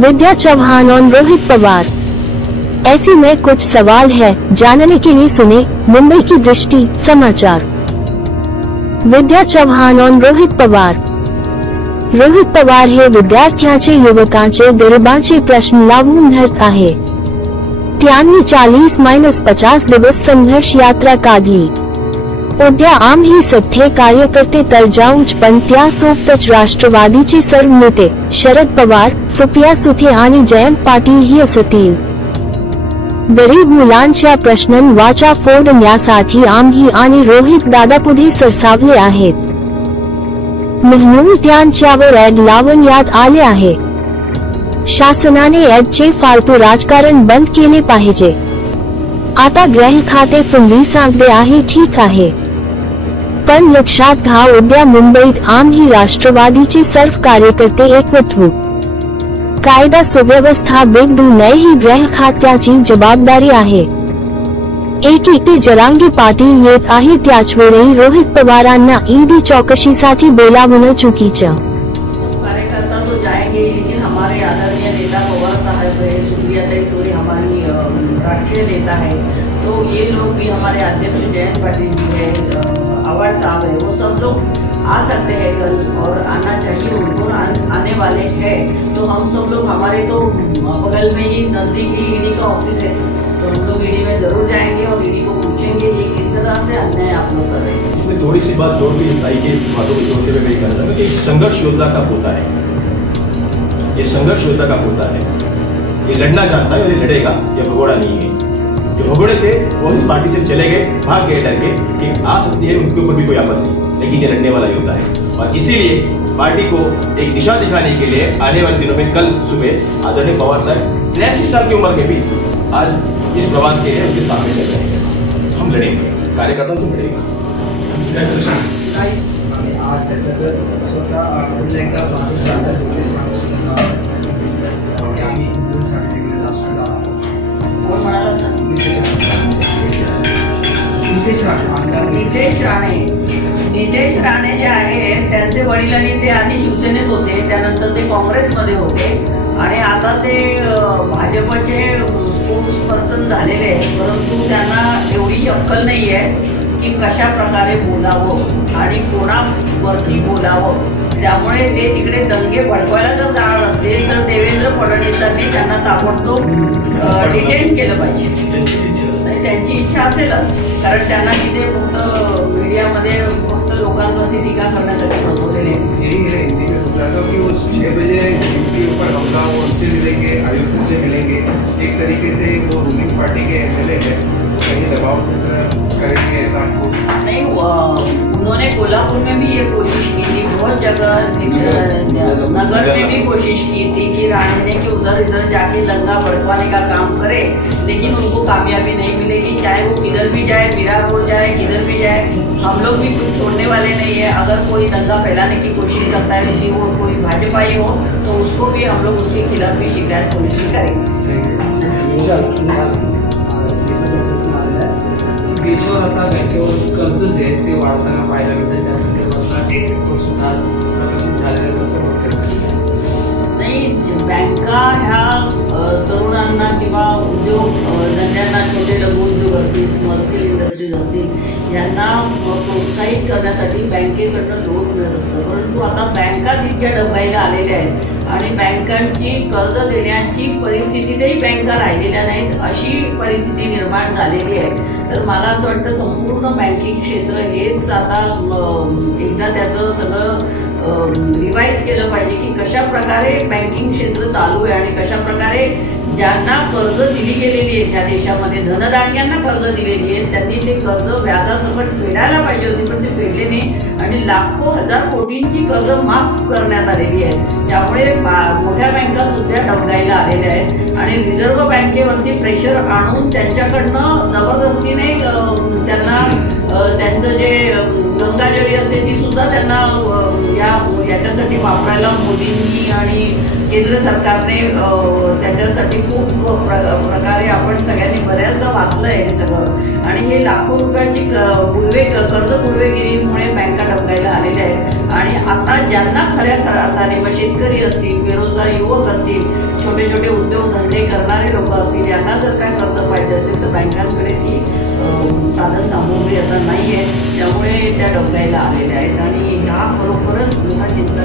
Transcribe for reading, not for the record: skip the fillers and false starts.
विद्या चौहान और रोहित पवार। ऐसे में कुछ सवाल है, जानने के लिए सुने मुंबई की दृष्टि समाचार। विद्या चौहान और रोहित पवार। रोहित पवार हे विद्यार्थ्यांचे युवकांचे गरिबांचे प्रश्न लावून धरत आहे। त्यांनी 40-50 दिवस संघर्ष यात्रा काढली। उद्या आम्ही सत्य कार्यकर्ते तर जाऊच, पण त्यासोबतच राष्ट्रवादीचे सर्व नेते शरद पवार, सुप्रिया सुळे आणि जयंत पाटील ही असतील। गरीब मुलांच्या प्रश्नांना वाचा फोडण्यासाठी आम्ही आणि रोहित दादा पुढे सरसावले आहेत, म्हणून त्यांच्यावर ॲड लावण्यात आले आहे। शासनाने ॲडचे फालतू राजकारण बंद केले पाहिजे। आता गृह खाते फुल्ली सांगते आहे, ठीक आहे, पण लक्षात घ्या, उद्या मुंबईत आम्ही राष्ट्रवादीचे सर्व कार्यकर्ते एकवट होऊ। कायदा सुव्यवस्था बिघडू नये ही गृह खात्याची जबाबदारी आहे। एकीकडे जरांगे पाटील येत आहे, त्याचवेळी रोहित पवारांना ईडी चौकशीसाठी बोलावणं चुकीचं। कार्यकर्ता तो जाएंगे, लेकिन हमारे आदरणीय नेता पवार साहब है, सुप्रिया सुळे हमारी राष्ट्रीय नेता है, तो ये लोग भी हमारे अध्यक्ष जयंत पाटिल जी है, अवार्ड साहब है, वो सब लोग आ सकते हैं कल, और आना चाहिए, उनको आने वाले हैं। तो हम सब लोग, हमारे तो बगल में ही नजदीकी ईडी का ऑफिस है, तो हम लोग ईडी में जरूर जाएंगे और ईडी को पूछेंगे ये किस तरह से अन्याय आप लोग कर रहे हैं। इसमें थोड़ी सी बात जोड़ भी बताई कि बातों को जोड़ते हुए कहना चाहूँगा कि संघर्ष योद्धा का होता है, ये संघर्ष योद्धा का होता है, ये लड़ना चाहता है और ये लड़ेगा, ये भगोड़ा नहीं है। जो भगोड़े थे वो इस पार्टी से चले गए, भाग गए डर के कि आ सकती है उनके ऊपर भी कोई आपत्ति, लेकिन ये लड़ने वाला योद्धा है। और इसीलिए पार्टी को एक दिशा दिखाने के लिए आने वाले दिनों में कल सुबह आदरणीय पवार साहब 83 साल की उम्र के भी आज इस प्रवास के लिए उनके सामने चल रहे हैं। हम लड़ेंगे, कार्यकर्ता तो लड़ेगा। नितेश राणे जे आहेत, त्यांचे वडील आणि ते आधी शिवसेनेत होते, त्यानंतर ते काँग्रेसमध्ये होते आणि आता ते भाजपचे स्पोक्सपर्सन झालेले आहेत, परंतु त्यांना एवढी अक्कल नाही आहे की कशा प्रकारे बोलावं आणि कोणावरती बोलावं। त्यामुळे ते तिकडे दंगे भडकवायला जर जाणार असतील तर देवेंद्र फडणवीसांनी त्यांना ताबडतोब डिटेन केलं पाहिजे। त्यांची इच्छा असेलच, कारण त्यांना तिथे फक्त मीडियामध्ये फक्त लोकांवरती टीका करण्यासाठी बसवलेले कि वो 6 बजे यूपी ऊपर हमला वो उनसे मिलेंगे, आयुक्त से मिलेंगे, एक तरीके से वो रूलिंग पार्टी के एमएलए है, कहीं दबाव करेंगे ऐसा आपको नहीं। उन्होंने कोल्हापुर में भी ये कोशिश की थी, बहुत जगह नगर में भी कोशिश की थी कि राणे ने कि उधर इधर जाके दंगा भड़कवाने का काम करे, लेकिन उनको कामयाबी नहीं मिलेगी। चाहे वो किधर भी जाए, मीरा रोड जाए, किधर भी जाए, हम लोग भी कुछ छोड़ने वाले नहीं है। अगर कोई दंगा फैलाने की कोशिश करता है कि वो कोई भाजपाई हो, तो उसको भी हम लोग उसके खिलाफ भी शिकायत पुलिस की करेंगे। देशावर आता बँकेवर कर्ज जे आहे ते वाढताना पाहायला मिळतं, त्या संदर्भात एक रिपोर्ट सुद्धा आज प्रकाशित झालेला कसं वाटतं? नाही, बँका ह्या तरुणांना किंवा उद्योग धंद्यांना, छोटे लघु उद्योग असतील, स्मॉल स्केल इंडस्ट्रीज असतील, यांना प्रोत्साहित करण्यासाठी बँकेकडनं लोन मिळत असतं, परंतु आता बँकाच इतक्या डबघाईला आलेल्या आहेत आणि बँकांची कर्ज देण्याची परिस्थितीतही बँका राहिलेल्या नाहीत, अशी परिस्थिती निर्माण झालेली आहे। तर मला असं वाटतं संपूर्ण बँकिंग क्षेत्र हेच आता एकदा त्याचं सगळं रिवाइज केलं पाहिजे की कशा प्रकारे बँकिंग क्षेत्र चालू आहे आणि कशा प्रकारे ज्यांना कर्ज दिली गेलेली आहे, त्या देशामध्ये धनदांड्यांना कर्ज दिलेली आहे, त्यांनी ते कर्ज व्याजासकट फेडायला पाहिजे होती, पण ते फेडले नाही आणि लाखो हजार कोटींची कर्ज माफ करण्यात आलेली आहे। त्यामुळे मोठ्या बँका सुद्धा डबघाईला आलेल्या आहेत आणि रिझर्व्ह बँकेवरती प्रेशर आणून त्यांच्याकडनं जबरदस्तीने त्यांना त्यांचं जे गंगाजळी असते ती सुद्धा त्यांना याच्यासाठी वापरायला मोदींनी आणि केंद्र सरकारने त्याच्यासाठी खूप प्रकारे आपण सगळ्यांनी बऱ्याचदा वाचलंय हे सगळं आणि हे लाखो रुपयाची कर्ज बुडवेगिरीमुळे बँका डबघाईला आलेल्या आहेत आणि आता ज्यांना खऱ्या अर्थाने शेतकरी असतील, बेरोजगार युवक असतील, छोटे छोटे उद्योग धंदे करणारे लोक असतील यांना जर काय कर्ज पाहिजे असेल तर बँकांकडे ती साधन सामुग्री आता नाही आहे, त्यामुळे त्या डबघाईला आलेल्या आहेत आणि ह्या खरोखरच मोठा चिंता